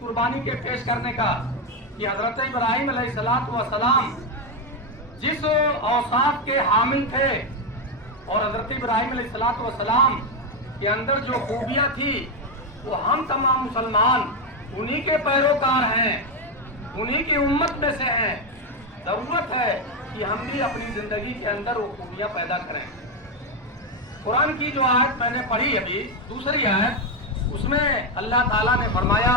कुर्बानी के पेश करने का कि हजरत इब्राहिम अलैहिस्सलाम जिस औसाफ के हामिल थे और हजरत इब्राहिम अलैहिस्सलाम के अंदर जो खूबियाँ थी वो हम तमाम मुसलमान उन्हीं के पैरोकार हैं, उन्हीं की उम्मत में से हैं। ज़रूरत है कि हम भी अपनी ज़िंदगी के अंदर वो खूबियाँ पैदा करें। कुरान की जो आयत मैंने पढ़ी अभी, दूसरी आयत, उसमें अल्लाह ताला ने फरमाया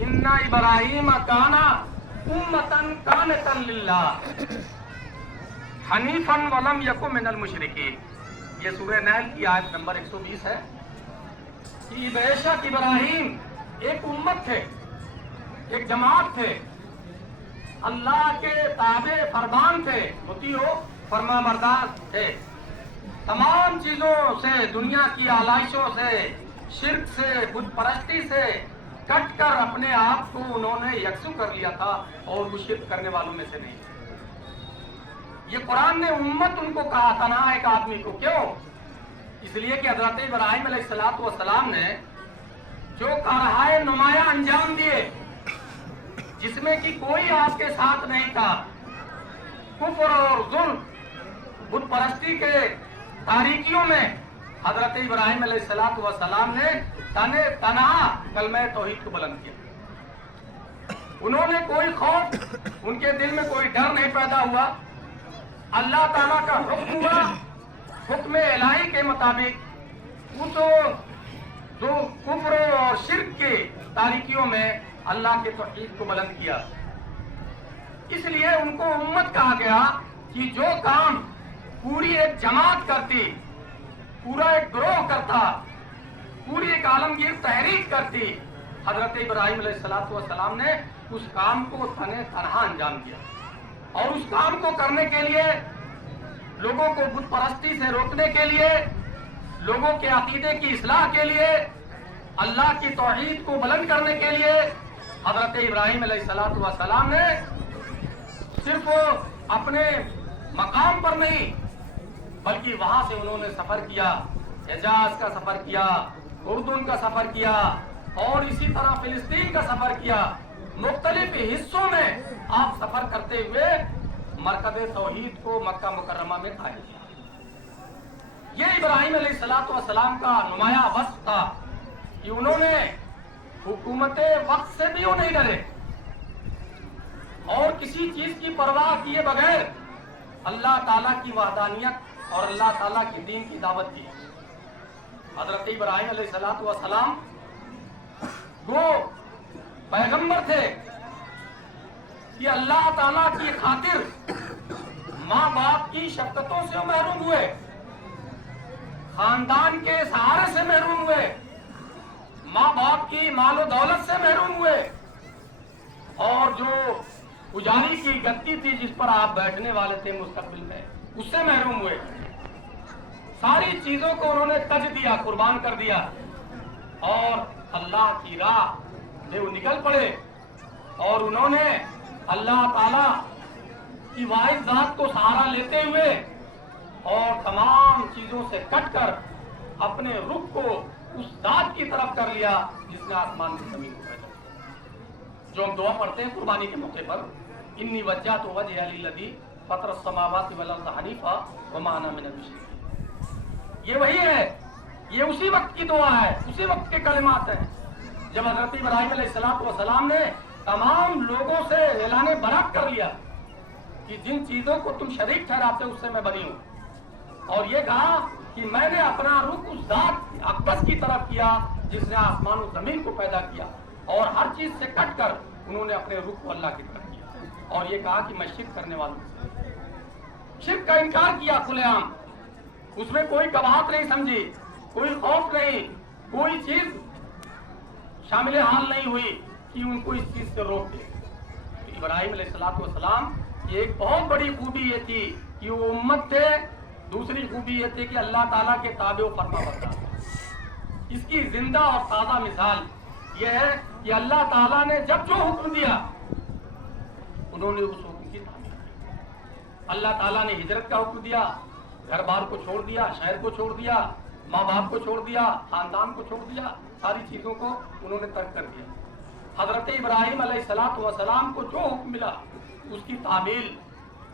इन्ना इब्राहीम काना उम्मतन कानितन लिल्लाह हनीफन वलम यकु मिनल मुशरिकीन। ये सूरह नहल की आयत नंबर 120 है कि बेशक इब्राहीम एक उम्मत थे, एक जमात थे, अल्लाह के ताबे फरमान थे, मुतीओ फरमाबरदार थे। तमाम चीजों से, दुनिया की आलाइशों से, शिर्क से, बुत परस्ती से कट कर अपने आप को उन्होंने यकसू कर लिया था और वो शिर्क करने वालों में से नहीं। ये कुरान ने उम्मत उनको कहा था ना एक आदमी को, क्यों? इसलिए कि हजरत इब्राहीम अलैहिस्सलाम ने जो कारहाए नुमाया अंजाम दिए जिसमें कि कोई आपके साथ नहीं था, कुफ्र और जुल्म, बुत परस्ती के तारीकियों में हजरत इब्राहीम अलैहिस्सलाम ने तने तनहा कलमे तौहीद को बुलंद किया। उन्होंने कोई खौफ, उनके दिल में कोई डर नहीं पैदा हुआ। अल्लाह ताला का हुक्म हुआ, हुक्म इलाही के मुताबिक उस जो कुफ्र और शिर्क के तारीकियों में अल्लाह के तौहीद को बुलंद किया। इसलिए उनको उम्मत कहा गया कि जो काम पूरी एक जमात करती, पूरा एक ग्रोह करता, पूरी एक आलमगीर तहरीक करती, हजरत इब्राहीम अलैहिस्सलाम ने उस काम को तने तनहा अंजाम दिया। और उस काम को करने के लिए, लोगों को बुत परस्ती से रोकने के लिए, लोगों के अकीदे की इस्लाह के लिए, अल्लाह की तौहीद को बुलंद करने के लिए हजरत इब्राहीम अलैहिस्सलाम ने सिर्फ अपने मकाम पर नहीं बल्कि वहां से उन्होंने सफर किया, हिजाज का सफर किया, उर्दून का सफर किया और इसी तरह फिलिस्तीन का सफर किया। मुख्तलिफ हिस्सों में आप सफर करते हुए मरकज़े तौहीद को मक्का मुकर्रमा में कायम किया। ये इब्राहीम अलैहिस्सलाम का नुमाया वस्फ था कि उन्होंने हुकूमत वक्त से भी वो नहीं डरे और किसी चीज की परवाह किए बगैर अल्लाह ताला की वहदानियत और अल्लाह ताला के दीन की दावत दी। हजरत इब्राहीम अलैहिस्सलाम वो पैगंबर थे कि अल्लाह ताला की खातिर माँ बाप की शफ़क़तों से महरूम हुए, खानदान के सहारे से महरूम हुए, माँ बाप की मालो दौलत से महरूम हुए और जो पुजारी की गद्दी थी जिस पर आप बैठने वाले थे मुस्तकबिल में, उससे महरूम हुए। सारी चीजों को उन्होंने तज दिया, कुर्बान कर दिया और अल्लाह की राह में वो निकल पड़े और उन्होंने अल्लाह ताला की वाहिद जात को सहारा लेते हुए और तमाम चीजों से कटकर अपने रुख को उस जात की तरफ कर लिया जिसने आसमान की जमीन को पैदा। जो हम दुआ पढ़ते हैं कुर्बानी के मौके पर, इन्नी वज्जहतु वजहिया लिल्लज़ी फ़तरस समावाति वल अर्ज़ हनीफ़ा वमा अना मिनल मुशरिकीन। ये वही है, ये उसी वक्त की दुआ है, उसी वक्त के कलिमात हैं जब हज़रत इब्राहीम अलैहिस्सलाम ने तमाम लोगों से ऐलान बरात कर लिया कि जिन चीजों को तुम शरीक ठहराते उससे मैं बरी हूं, और ये कहा कि मैंने अपना रुख उस जात अक़दस की तरफ किया जिसने आसमान और जमीन को पैदा किया, और हर चीज से कट कर उन्होंने अपने रुख को अल्लाह की तरफ किया और ये कहा कि मैं शिर्क करने वालों से, शिर्क का इनकार किया खुलेआम, उसमें कोई कबाहत नहीं समझी, कोई खौफ नहीं, कोई चीज शामिल हाल नहीं हुई कि उनको इस चीज से रोक दे। तो इब्राहीम अलैहिस्सलाम की एक बहुत बड़ी खूबी ये थी कि वो उम्मत थे। दूसरी खूबी ये थी कि अल्लाह ताला के ताबे और फरमाबरदार। इसकी जिंदा और ताज़ा मिसाल यह है कि अल्लाह ताला ने जब जो हुक्म दिया उन्होंने उस हुक्म की ताबीर की। अल्लाह ताला ने हिजरत का हुक्म दिया, घर बार को छोड़ दिया, शहर को छोड़ दिया, माँ बाप को छोड़ दिया, खानदान को छोड़ दिया, सारी चीजों को उन्होंने तर्क कर दिया। حضرت ابراہیم علیہ السلام کو جو حکم ملا اس کی تعمیل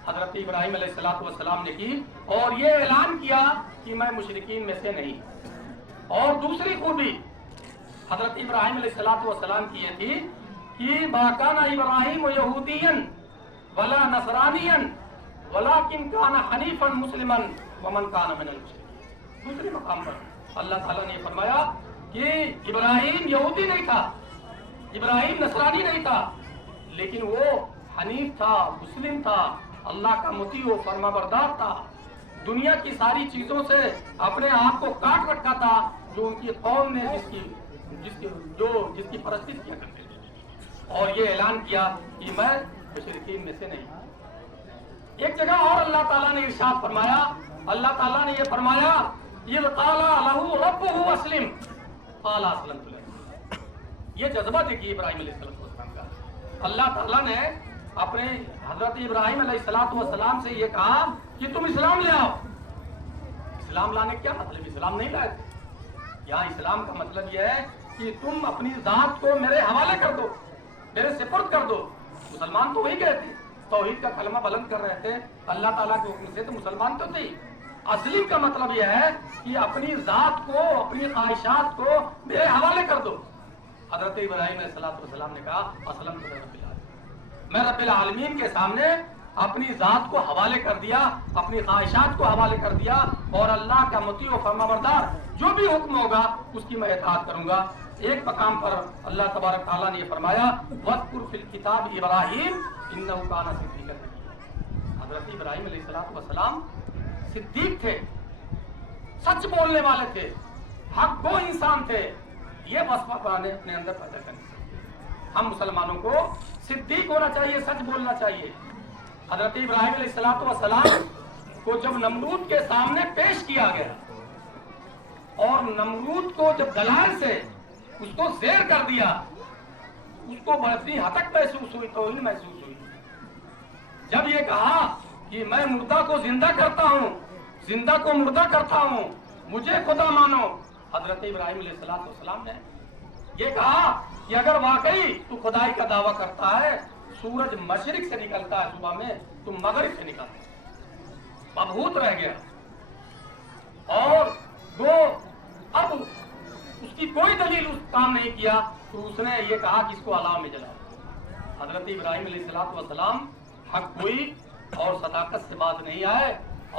حضرت ابراہیم علیہ السلام نے کی اور یہ اعلان کیا کہ میں مشرکین میں سے نہیں. اور دوسری خوبی حضرت ابراہیم علیہ السلام کی یہ تھی کہ ما کان ابراہیم یہودیا ولا نصرانیا ولکن کان حنیفا مسلما ومن کان من المشرکین. دوسرے مقام پر اللہ تعالیٰ نے فرمایا کہ ابراہیم یہودی نہیں تھا, ابراہیم نصرانی نہیں تھا, لیکن وہ حنیف تھا, مسلم تھا, اللہ کا مطیع و فرما بردار تھا, دنیا کی ساری چیزوں سے اپنے آپ کو کاٹ رکھا تھا جو ان کی قوم نے جس کی پرستش کیا کرتے تھے, اور یہ اعلان کیا کہ میں مشرکین میں سے نہیں. ایک جگہ اور اللہ تعالیٰ نے ارشاد فرمایا, اللہ تعالیٰ نے یہ فرمایا اذ قال له ربه اسلم قال اسلمت لك. یہ جذبہ دیکھیے ابراہیم علیہ السلام کا. اللہ تعالیٰ نے اپنے حضرت ابراہیم علیہ السلام سے یہ کہا کہ تم اسلام لے آؤ. اسلام لانے کیا مطلب, اسلام نہیں لائے تھے. یہاں اسلام کا مطلب یہ ہے کہ تم اپنی ذات کو میرے حوالے کر دو, میرے سپرد کر دو. مسلمان تو وہی گئے تھے, توحید کا کلمہ بلند کر رہے تھے اللہ تعالیٰ کے حکم سے, تو مسلمان تو تھے. اصلی کا مطلب یہ ہے کہ اپنی ذات کو, اپنی خواہشات کو میرے حوالے کر دو. حضرت ابراہیم علیہ السلام نے کہا اسلمت لرب العالمین, میں رب العالمین کے سامنے اپنی ذات کو حوالے کر دیا, اپنی خواہشات کو حوالے کر دیا, اور اللہ کا مطیع و فرما بردار جو بھی حکم ہوگا اس کی میں اطاعت کروں گا. ایک مقام پر اللہ تبارک تعالیٰ نے یہ فرمایا وَاذْكُرْ فِي الْكِتَابِ ابراہیم إِنَّهُ كَانَ صِدِّيقًا نَبِيًّا. حضرت ابراہیم علیہ السلام صدیق تھے, سچ بولنے والے تھے, حق گو انسان تھے. یہ وصفہ قرآن نے اپنے اندر پیدا کرنا. ہم مسلمانوں کو صدیق ہونا چاہیے, سچ بولنا چاہیے. حضرت ابراہیم علیہ السلام کو جب نمرود کے سامنے پیش کیا گیا اور نمرود کو جب دلائل سے اس کو زیر کر دیا, اس کو بڑی ہتک محسوس ہوئی, توہین محسوس ہوئی. جب یہ کہا کہ میں مردہ کو زندہ کرتا ہوں, زندہ کو مردہ کرتا ہوں, مجھے خدا مانو, حضرت ابراہیم علیہ السلام نے یہ کہا کہ اگر واقعی تو خدائی کا دعویٰ کرتا ہے, سورج مشرق سے نکلتا ہے صبح میں, تو مغرب سے نکلتا ہے. مبہوت رہ گیا, اور وہ اب اس کی کوئی دلیل اس کام نہیں کیا, تو اس نے یہ کہا کہ اس کو علاؤ میں جلاؤ. حضرت ابراہیم علیہ السلام حق ہوئی اور صداقت سے بات نہیں آئے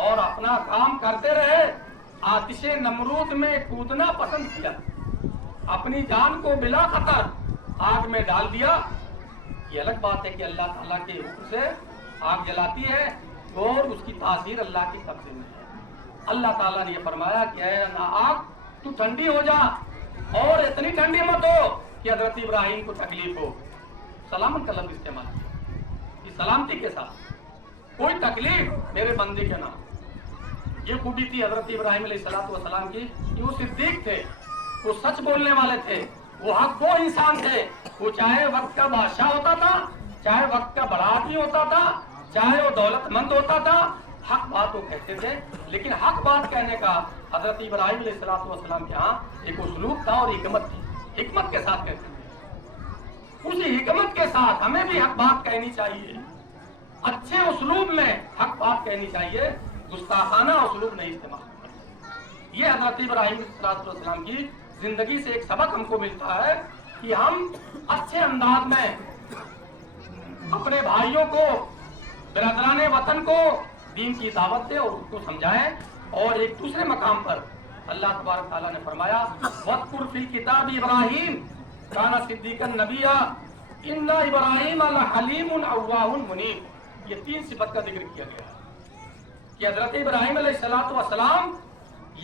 اور اپنا کام کرتے رہے. آتش نمرود میں کودنا پسند کیا, اپنی جان کو بلا خطر آگ میں ڈال دیا. یہ الگ بات ہے کہ اللہ تعالیٰ کے حکم سے آگ جلاتی ہے اور اس کی تاثیر اللہ کی قبضے میں ہے. اللہ تعالیٰ نے یہ فرمایا کہ اے آگ تو ٹھنڈی ہو جا, اور اتنی ٹھنڈی مت ہو کہ حضرت ابراہیم کو تکلیف ہو. سلامت کا لفظ استعمال کیا, سلامتی کے ساتھ, کوئی تکلیف میرے بندے کے نام. یہ خوبی تھی حضرت ابراہیم علیہ السلام کی کہ وہ صدیق تھے, وہ سچ بولنے والے تھے, وہ حق وہ انسان تھے. وہ چاہے وقت کا بادشاہ ہوتا تھا, چاہے وقت کا بڑا آدمی ہوتا تھا, چاہے وہ دولت مند ہوتا تھا, حق بات وہ کہتے تھے. لیکن حق بات کہنے کا حضرت ابراہیم علیہ السلام کے ہاں ایک اسلوب تھا اور حکمت تھی, حکمت کے ساتھ کہتے تھے. اسی حکمت کے ساتھ ہمیں بھی حق بات کہنی چاہیے, اچھے اسلوب میں حق بات کہنی چاہیے, گستاخانہ اسلوب نہیں استعمال کرنا. یہ حضرت ابراہیم علیہ السلام کی زندگی سے ایک سبق ہم کو ملتا ہے کہ ہم اچھے انداز میں اپنے بھائیوں کو, برادران وطن کو دین کی دعوت دیں اور اس کو سمجھائیں. اور ایک دوسرے مقام پر اللہ تبارک تعالیٰ نے فرمایا وَاذْكُرْ فِي الْكِتَابِ إِبْرَاهِيمَ كَانَ صِدِّيقًا نَبِيًّا إِنَّ إِبْرَاهِيمَ لَحَلِيمٌ أَوَّاهٌ مُنِيبٌ. یہ 3 صفت کا ذکر کیا گیا کہ حضرت ابراہیم علیہ السلام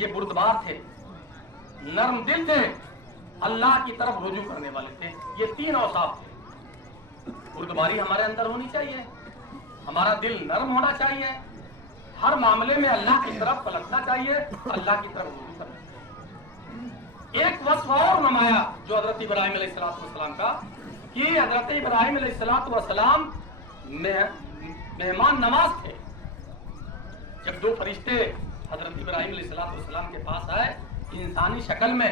یہ بردبار تھے, نرم دل تھے, اللہ کی طرف رجوع کرنے والے تھے. یہ 3 اوصاف تھے. بردباری ہمارے اندر ہونی چاہیے, ہمارا دل نرم ہونا چاہیے, ہر معاملے میں اللہ کی طرف پلٹنا چاہیے, اللہ کی طرف رجوع کرنا چاہیے. ایک وصف اور نمایا جو حضرت ابراہیم علیہ السلام کا, کہ حضرت ابراہیم علیہ السلام مہمان نواز تھے. جب 2 فرشتے حضرت ابراہیم علیہ السلام کے پاس آئے انسانی شکل میں,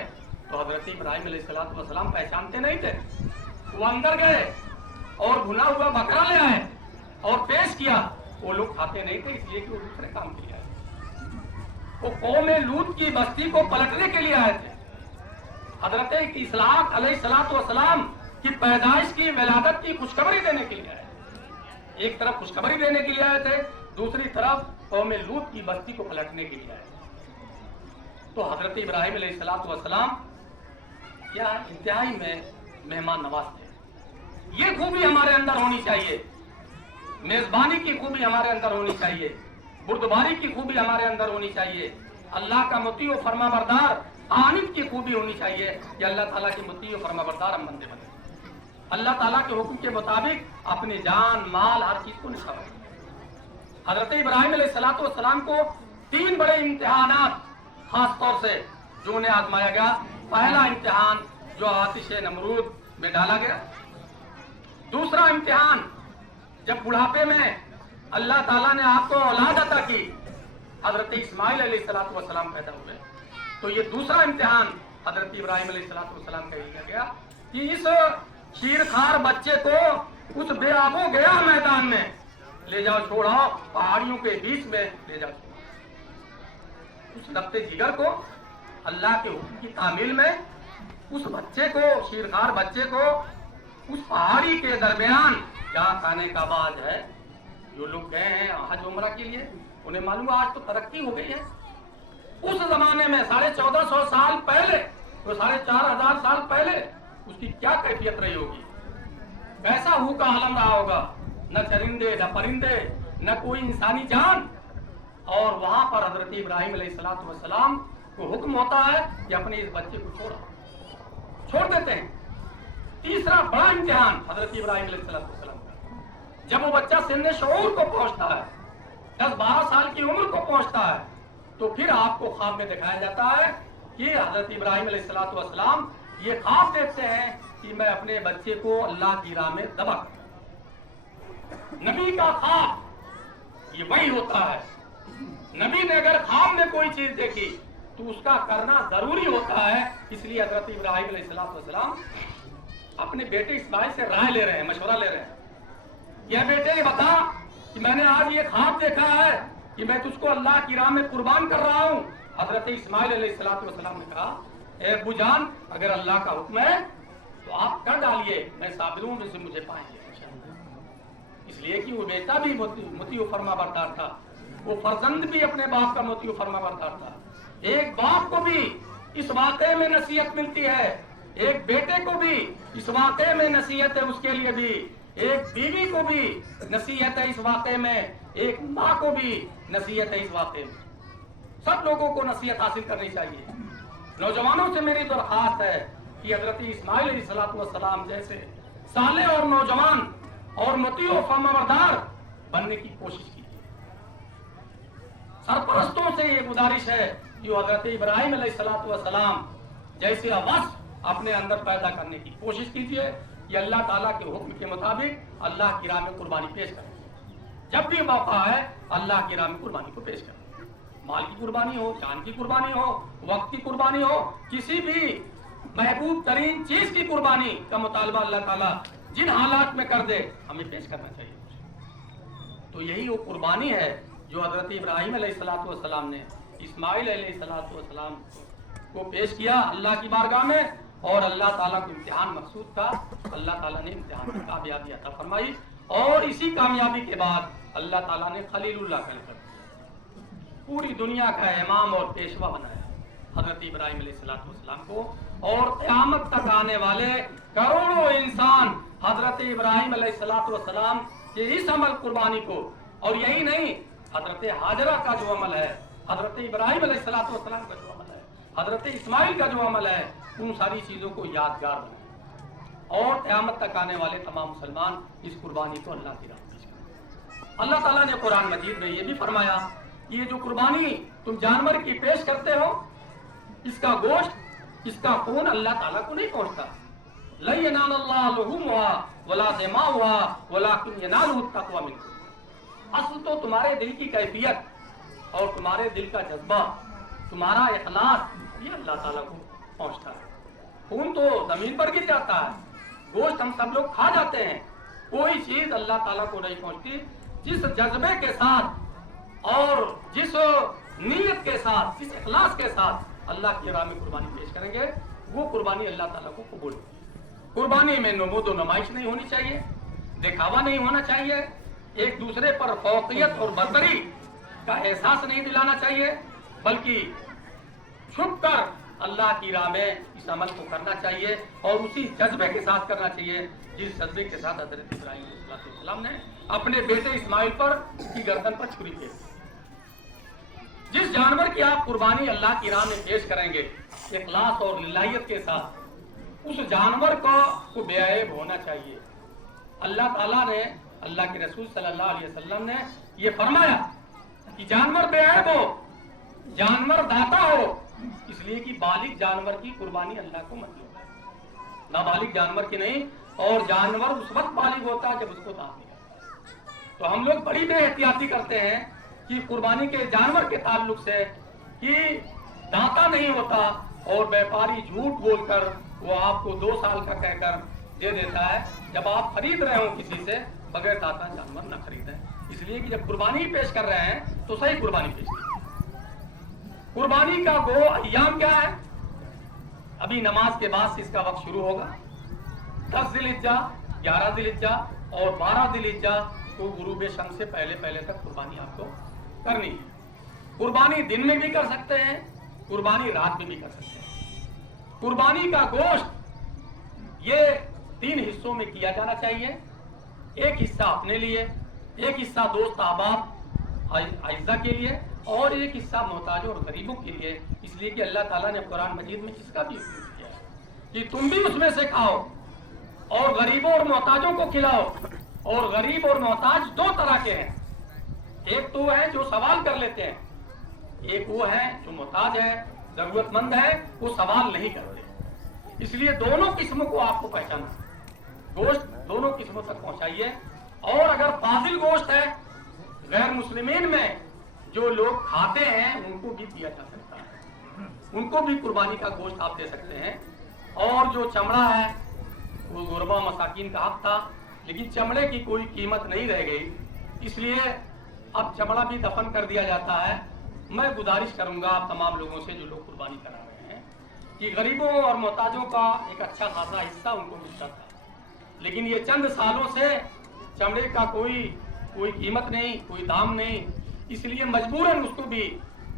تو حضرت ابراہیم علیہ السلام پہچانتے نہیں تھے. وہ اندر گئے اور بھنا ہوا بکرا لے آئے اور پیش کیا. وہ لوگ کھاتے نہیں تھے اس لیے کہ وہ دوسرے کام کے لیے آئے. وہ قوم لوط کی بستی کو پلٹنے کے لیے آئے تھے. حضرت اسحاق علیہ الصلوۃ والسلام کی پیدائش کی ولادت کی خوشخبری دینے کے لیے آئے. ایک طرف خوشخبری دینے کے لیے آئے تھے, دوسری طرف قوم لوط کی بستی کو پلٹنے کے لیے آئے. تو حضرت ابراہیم علیہ الصلوۃ والسلام کیا انتہائی میں مہمان نواز تھے. یہ خوبی ہمارے اندر ہونی چاہیے. میزبانی کی خوبی ہمارے اندر ہونی چاہیے. بردباری کی خوبی ہمارے اندر ہونی چاہیے. اللہ کا مطیع و فرما بردار عانت کی خوبی ہونی چاہیے کہ اللہ تعالیٰ کی مطیع و فرما بردار ہم بندے بنے. اللہ تعالیٰ کے حکم کے مطابق اپنی جان مال ہر چیز کو نثار کریں. حضرت ابراہیم علیہ الصلوۃ والسلام کو 3 بڑے امتحانات خاص طور سے جو انہیں آزمایا گیا. پہلا امتحان جو آتش نمرود میں ڈالا گیا. دوسرا امتحان جب بڑھاپے میں اللہ تعالیٰ نے آپ کو اولاد عطا کی, حضرت اسماعیل علیہ الصلوۃ والسلام پیدا ہوئے. تو یہ دوسرا امتحان حضرت ابراہیم علیہ الصلوۃ والسلام کا دیا گیا کہ اس شیرخوار بچے کو اس بے آب و گیا میدان میں لے جاؤ, چھوڑاؤ پہاڑیوں کے بیچ میں لے جاؤ. اس ربط جگر کو اللہ کے حکم کی تعمیل میں اس بچے کو, شیرخوار بچے کو اس پہاڑی کے درمیان جہاں کھانے کا باز ہے. جو لوگ گئے ہیں حج عمرہ کے لیے انہیں معلوم ہے آج تو ترقی ہو گئی ہے. اس زمانے میں 1450 سال پہلے, تو 4500 سال پہلے اس کی کیا کیفیت رہی ہوگی, کیسا ہو کا عالم رہا ہوگا. نہ چرندے نہ پرندے نہ کوئی انسانی جان. اور وہاں پر حضرت ابراہیم علیہ الصلوۃ والسلام کو حکم ہوتا ہے کہ اپنے اس بچے کو چھوڑ دیتے ہیں. تیسرا بڑا امتحان حضرت ابراہیم علیہ الصلوۃ والسلام کا, جب وہ بچہ سن شعور کو پہنچتا ہے, 10-12 سال کی عمر کو پہنچتا ہے, تو پھر آپ کو خواب میں دکھایا جاتا ہے کہ حضرت ابراہیم علیہ الصلوۃ والسلام یہ خواب دیکھتے ہیں کہ میں اپنے بچے کو اللہ کی راہ میں ذبح کروں. نبی کا خواب یہ وہی ہوتا ہے. نبی نے اگر خواب میں کوئی چیز دیکھی تو اس کا کرنا ضروری ہوتا ہے. اس لیے حضرت ابراہیم علیہ الصلوۃ والسلام اپنے بیٹے اسماعیل سے رائے لے رہے ہیں, مشورہ لے رہے ہیں. یہ بیٹے بتا کہ میں نے آج یہ خواب دیکھا ہے کہ میں تجھ کو اللہ کی راہ میں قربان کر رہا ہوں. حضرت اسماعیل علیہ الصلوۃ والسلام نے کہا اے ابو جان اگر اللہ کا حکم ہے تو آپ کر ڈالیے, میں صابروں میں سے مجھے پائیں گے. اس لیے کہ وہ بیٹا بھی مطیع و فرما بردار تھا, وہ فرزند بھی اپنے باپ کا مطیع و فرما بردار تھا. ایک باپ کو بھی اس واقعے میں نصیحت ملتی ہے, ایک بیٹے کو بھی اس واقعے میں نصیحت ہے, اس کے لیے بھی ایک بیوی کو بھی نصیحت ہے اس واقعے میں, ایک ماں کو بھی نصیحت ہے اس واقعے میں. سب لوگوں کو نصیحت حاصل کرنی چاہیے. نوجوانوں سے میری درخواست ہے کہ حضرت اسماعیل علیہ الصلوۃ والسلام جیسے صالح اور نوجوان اور مطیع و فرما بردار بننے کی کوشش کیجیے. سرپرستوں سے یہ گزارش ہے کہ حضرت ابراہیم علیہ الصلوۃ والسلام جیسے وصف اپنے اندر پیدا کرنے کی کوشش کیجیے کہ اللہ تعالیٰ کے حکم کے مطابق اللہ کی راہ میں قربانی پیش کریں. جب بھی موقع ہے اللہ کی راہ میں قربانی کو پیش کریں. مال کی قربانی ہو, جان کی قربانی ہو, وقت کی قربانی ہو, کسی بھی محبوب ترین چیز کی قربانی کا مطالبہ اللہ تعالیٰ جن حالات میں کر دے ہمیں پیش کرنا چاہیے. تو یہی وہ قربانی ہے جو حضرت ابراہیم علیہ الصلوۃ والسلام نے اسماعیل علیہ الصلوۃ والسلام کو پیش کیا اللہ کی بارگاہ میں, اور اللہ تعالیٰ کو امتحان مقصود تھا. اللہ تعالیٰ نے امتحان میں کامیابی عطا فرمائی, اور اسی کامیابی کے بعد اللہ تعالیٰ نے خلیل اللہ کا لقب پوری دنیا کا امام اور پیشوا بنایا حضرت ابراہیم علیہ الصلوۃ والسلام کو. اور قیامت تک آنے والے کروڑوں انسان حضرت ابراہیم علیہ الصلوۃ والسلام کے اس عمل قربانی کو, اور یہی نہیں حضرت ہاجرہ کا جو عمل ہے, حضرت ابراہیم علیہ الصلوۃ والسلام کا جو عمل ہے, حضرت اسماعیل کا جو عمل ہے, ان ساری چیزوں کو یادگار بنائیں. اور قیامت تک آنے والے تمام مسلمان اس قربانی کو اللہ کی راہ میں پیش کریں. اللہ تعالیٰ نے قرآن مجید میں یہ بھی فرمایا کہ یہ جو قربانی تم جانور کی پیش کرتے ہو, اس کا گوشت, اس کا خون اللہ تعالیٰ کو نہیں پہنچتا. لَن يَنَالَ اللَّهَ لُحُومُهَا وَلَا دِمَاؤُهَا وَلَٰكِن يَنَالُهُ التَّقْوَىٰ مِنكُمْ. اصل تو تمہارے دل کی کیفیت اور تمہارے دل کا جذبہ, تمہارا اخلاص, یہ اللہ تعالیٰ کو پہنچتا ہے. خون تو زمین پر گر جاتا ہے, गोश्त हम सब लोग खा जाते हैं, कोई चीज अल्लाह ताला को नहीं पहुंचती। जिस जज्बे के साथ और जिस नीयत के साथ, जिस इखलास के साथ अल्लाह की राह में कुर्बानी पेश करेंगे, वो कुर्बानी अल्लाह ताला को कबूल होगी। कुर्बानी में नमूद व नुमाइश नहीं होनी चाहिए, दिखावा नहीं होना चाहिए, एक दूसरे पर फौकियत और बर्तरी का एहसास नहीं दिलाना चाहिए, बल्कि छुप कर अल्लाह की राह में इस अमल को करना चाहिए और उसी जज्बे के साथ करना चाहिए जिस जज्बे के साथ हज़रत इब्राहीम अलैहिस्सलाम ने अपने बेटे इस्माइल पर की गर्दन पर छुरी फेंक दी। जिस जानवर की आप कुर्बानी अल्लाह की राह में पेश करेंगे इखलास और लिल्लाहियत के साथ, उस जानवर को बेअयब होना चाहिए। अल्लाह ताला ने, अल्लाह के रसूल सल्लल्लाहु अलैहि वसल्लम ने ये फरमाया कि जानवर बेअयब हो, जानवर दाता हो, इसलिए कि बालिग जानवर की कुर्बानी अल्लाह को मंजूर है, नाबालिग जानवर की नहीं। और जानवर उस वक्त बालिग होता है जब उसको दांत निकलता। तो हम लोग बड़ी बेहतियाती करते हैं कि कुर्बानी के जानवर के ताल्लुक से कि दांता नहीं होता और व्यापारी झूठ बोलकर वो आपको 2 साल का कहकर दे देता है, जब आप खरीद रहे हो किसी से बगैर दाता जानवर न खरीदें। इसलिए कि जब कुर्बानी पेश कर रहे हैं तो सही कुर्बानी पेश करें। कुर्बानी का गो अय्याम क्या है? अभी नमाज के बाद से इसका वक्त शुरू होगा। 10 ज़िलहिज्जा, 11 ज़िलहिज्जा और 12 ज़िलहिज्जा को गुरूब शम्स से पहले तक कुर्बानी आपको करनी है। कुर्बानी दिन में भी कर सकते हैं, कुर्बानी रात में भी कर सकते हैं। कुर्बानी का गोश्त ये 3 हिस्सों में किया जाना चाहिए। एक हिस्सा अपने लिए, एक हिस्सा दोस्त अहबाब आइज़ा के लिए और एक हिस्सा मोहताज और गरीबों के लिए। इसलिए कि अल्लाह ताला ने कुरान मजीद में इसका भी उपयोग किया है कि तुम भी उसमें से खाओ और गरीबों और मोहताजों को खिलाओ। और गरीब और मोहताज 2 तरह के हैं, एक तो है जो सवाल कर लेते हैं, एक वो है जो मोहताज है, जरूरतमंद है, वो सवाल नहीं करते। इसलिए दोनों किस्मों को आपको पहचाना, गोश्त दोनों किस्मों तक पहुंचाइए। और अगर फाजिल गोश्त है, गैर मुस्लिमीन में जो लोग खाते हैं उनको भी दिया जा सकता है, उनको भी कुर्बानी का गोश्त आप दे सकते हैं। और जो चमड़ा है वो गुरबा मसाकीन का हक था, लेकिन चमड़े की कोई कीमत नहीं रह गई, इसलिए अब चमड़ा भी दफन कर दिया जाता है। मैं गुजारिश करूंगा आप तमाम लोगों से जो लोग कुर्बानी करा रहे हैं कि गरीबों और मोहताजों का एक अच्छा खासा हिस्सा उनको मिलता था, लेकिन ये चंद सालों से चमड़े का कोई कीमत नहीं, कोई दाम नहीं, इसलिए मजबूरन उसको भी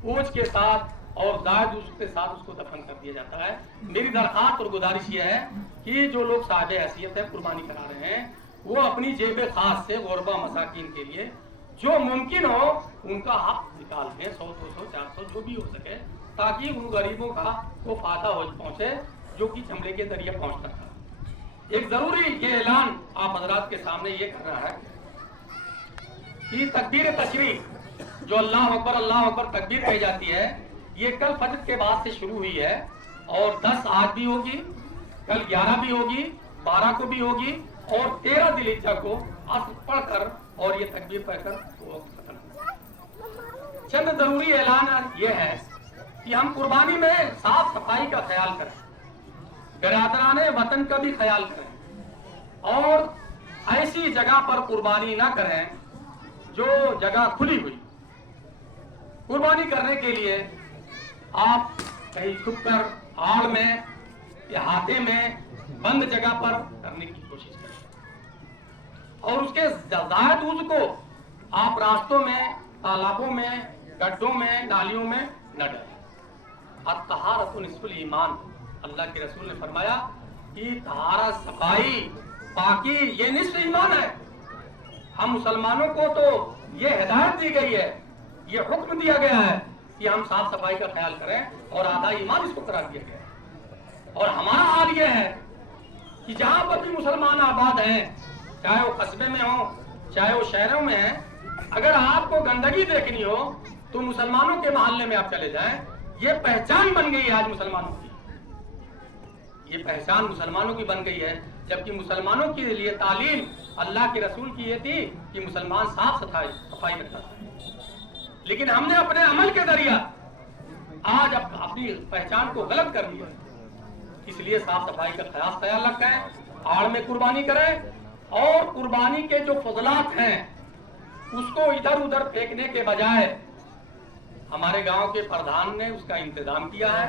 ओज के साथ और जायद उसके साथ उसको दफन कर दिया जाता है। मेरी दरखास्त और गुजारिश ये है कि जो लोग साहिब हैसियत है कुर्बानी करा रहे हैं, वो अपनी जेब खास से गुरबा मसाकीन के लिए जो मुमकिन हो उनका हक निकाल दें, 100, 200, 400 जो भी हो सके, ताकि उन गरीबों का को फायदा हो पहुंचे जो कि चमड़े के जरिए पहुंचता था। एक जरूरी ये ऐलान आप हजरात के सामने ये कर रहा है कि तकबीर तशरीफ जो अल्लाह अकबर तकबीर कही जाती है, ये कल फजर के बाद से शुरू हुई है और 10 आज भी होगी, कल 11 भी होगी, 12 को भी होगी और 13 ज़िलहिज्जा को असर पढ़कर और ये तकबीर पढ़कर खत्म होगा। चंद जरूरी ऐलान ये है कि हम कुर्बानी में साफ सफाई का ख्याल करें, बिरादराने वतन का भी ख्याल करें और ऐसी जगह पर कुर्बानी ना करें जो जगह खुली हुई। कुर्बानी करने के लिए आप कहीं छुप कर आड़ में या हाथे में बंद जगह पर करने की कोशिश करें और उसके जायद उज को आप रास्तों में, तालाबों में, गड्ढों में, नालियों में न डालें। अत-तहारतु निस्फुल ईमान, अल्लाह के रसूल ने फरमाया कि तहारत, सफाई, पाकी ये निस्फ ईमान है। हम मुसलमानों को तो ये हिदायत दी गई है, ये हुक्म दिया गया है कि हम साफ सफाई का ख्याल करें और आधा ईमान इसको करार दिया गया है। और हमारा हाल ये है कि जहां पर भी मुसलमान आबाद हैं, चाहे वो कस्बे में हो चाहे वो शहरों में है, अगर आपको गंदगी देखनी हो तो मुसलमानों के मोहल्ले में आप चले जाएं। ये पहचान बन गई है आज मुसलमानों की, ये पहचान मुसलमानों की बन गई है। जबकि मुसलमानों के लिए तालीम अल्लाह के रसूल की ये थी कि मुसलमान साफ सफाई रखता था, लेकिन हमने अपने अमल के जरिए आज अपनी पहचान को गलत कर दिया। इसलिए साफ सफाई का खास ख्याल रखें आड़ में कुर्बानी करें और कुर्बानी के जो फजलात हैं उसको इधर उधर फेंकने के बजाय हमारे गांव के प्रधान ने उसका इंतजाम किया है।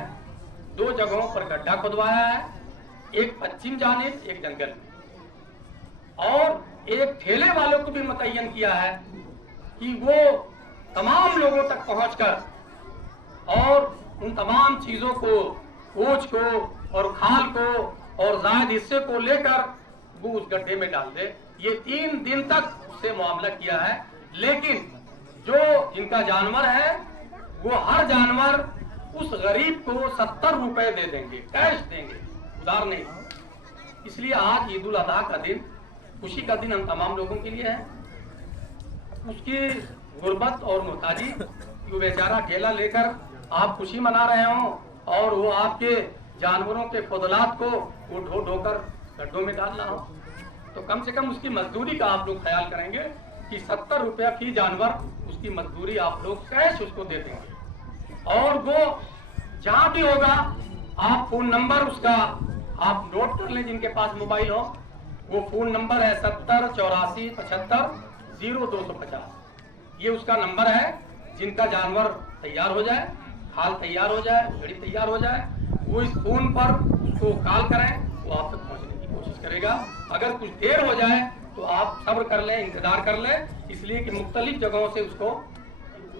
2 जगहों पर गड्ढा खुदवाया है, एक पश्चिम जानिब एक जंगल में, और एक ठेले वालों को भी मुतय्यन किया है कि वो तमाम लोगों तक पहुंचकर और उन तमाम चीजों को, कोच को और खाल को और जायद हिस्से को लेकर वो उस गड्ढे में डाल दे। ये 3 दिन तक उससे मामला किया है, लेकिन जो जिनका जानवर है वो हर जानवर उस गरीब को 70 रुपए दे देंगे, कैश देंगे, उधार नहीं। इसलिए आज ईद उल अजहा का दिन, खुशी का दिन हम तमाम लोगों के लिए है। उसकी गुर्बत और मोहताजी, वो बेचारा अकेला लेकर आप खुशी मना रहे हो और वो आपके जानवरों के फजलात को वो ढो ढोकर गड्ढों में डाल रहा हो, तो कम से कम उसकी मजदूरी का आप लोग ख्याल करेंगे कि 70 रुपया फी जानवर उसकी मजदूरी आप लोग कैश उसको दे देंगे। और वो जहां भी होगा आप फोन नंबर उसका आप नोट कर लें, जिनके पास मोबाइल हो। वो फोन नंबर है 70 84 75 0250। ये उसका नंबर है। जिनका जानवर तैयार हो जाए, हाल तैयार हो जाए, घड़ी तैयार हो जाए, वो इस फोन पर उसको कॉल करें, वो आप तक पहुंचने की कोशिश करेगा। अगर कुछ देर हो जाए तो आप सब्र कर लें, इंतजार कर लें, इसलिए कि मुख्तलिफ जगहों से उसको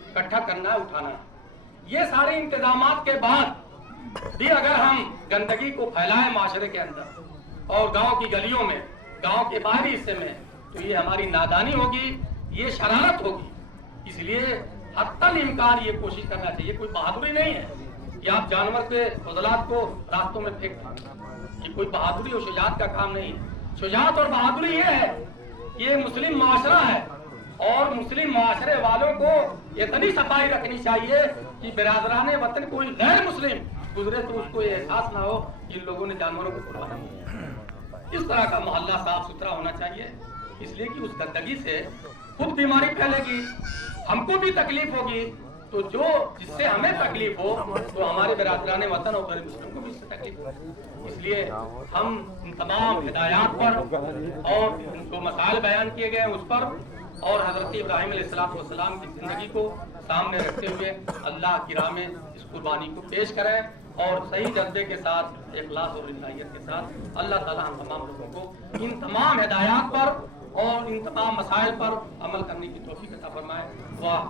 इकट्ठा करना, उठाना। ये सारे इंतजामात के बाद भी अगर हम गंदगी को फैलाएं माशरे के अंदर और गांव की गलियों में, गांव के बाहरी हिस्से में, तो ये हमारी नादानी होगी, ये शरारत होगी। इसलिए हत्तल इम्कान ये कोशिश करना चाहिए। कोई बहादुरी नहीं है कि आप जानवर के फजलात को रास्तों में फेंक दें, ये कोई बहादुरी और शुजात का काम नहीं है। शुजात और बहादुरी ये है, ये मुस्लिम माशरा है और मुस्लिम माशरे वालों को इतनी सफाई रखनी चाहिए कि बिरादरान वतन कोई गैर मुस्लिम गुजरे तो उसको ये एहसास ना हो कि इन लोगों ने जानवरों को कुर्बाना किया। इस तरह का मोहल्ला साफ सुथरा होना चाहिए, इसलिए कि उस गंदगी से खुद बीमारी फैलेगी, हमको भी तकलीफ होगी, तो जो जिससे हमें तकलीफ हो तो हमारे बिरादरान वतन और गैर मुस्लिम को भी इससे तकलीफ हो। इसलिए हम इन तमाम हिदायत पर और जो मसाइल बयान किए गए हैं उस पर और हजरत इब्राहिम अलैहिस्सलाम की जिंदगी को सामने रखते हुए अल्लाह की राह में इस कुर्बानी को पेश करें और सही जज्बे के साथ, इखलास और लिल्लाहियत के साथ अल्लाह ताला हम तमाम लोगों को इन तमाम हिदायत पर और इन तमाम मसाइल पर अमल करने की तौफीक अता फरमाए। वाह।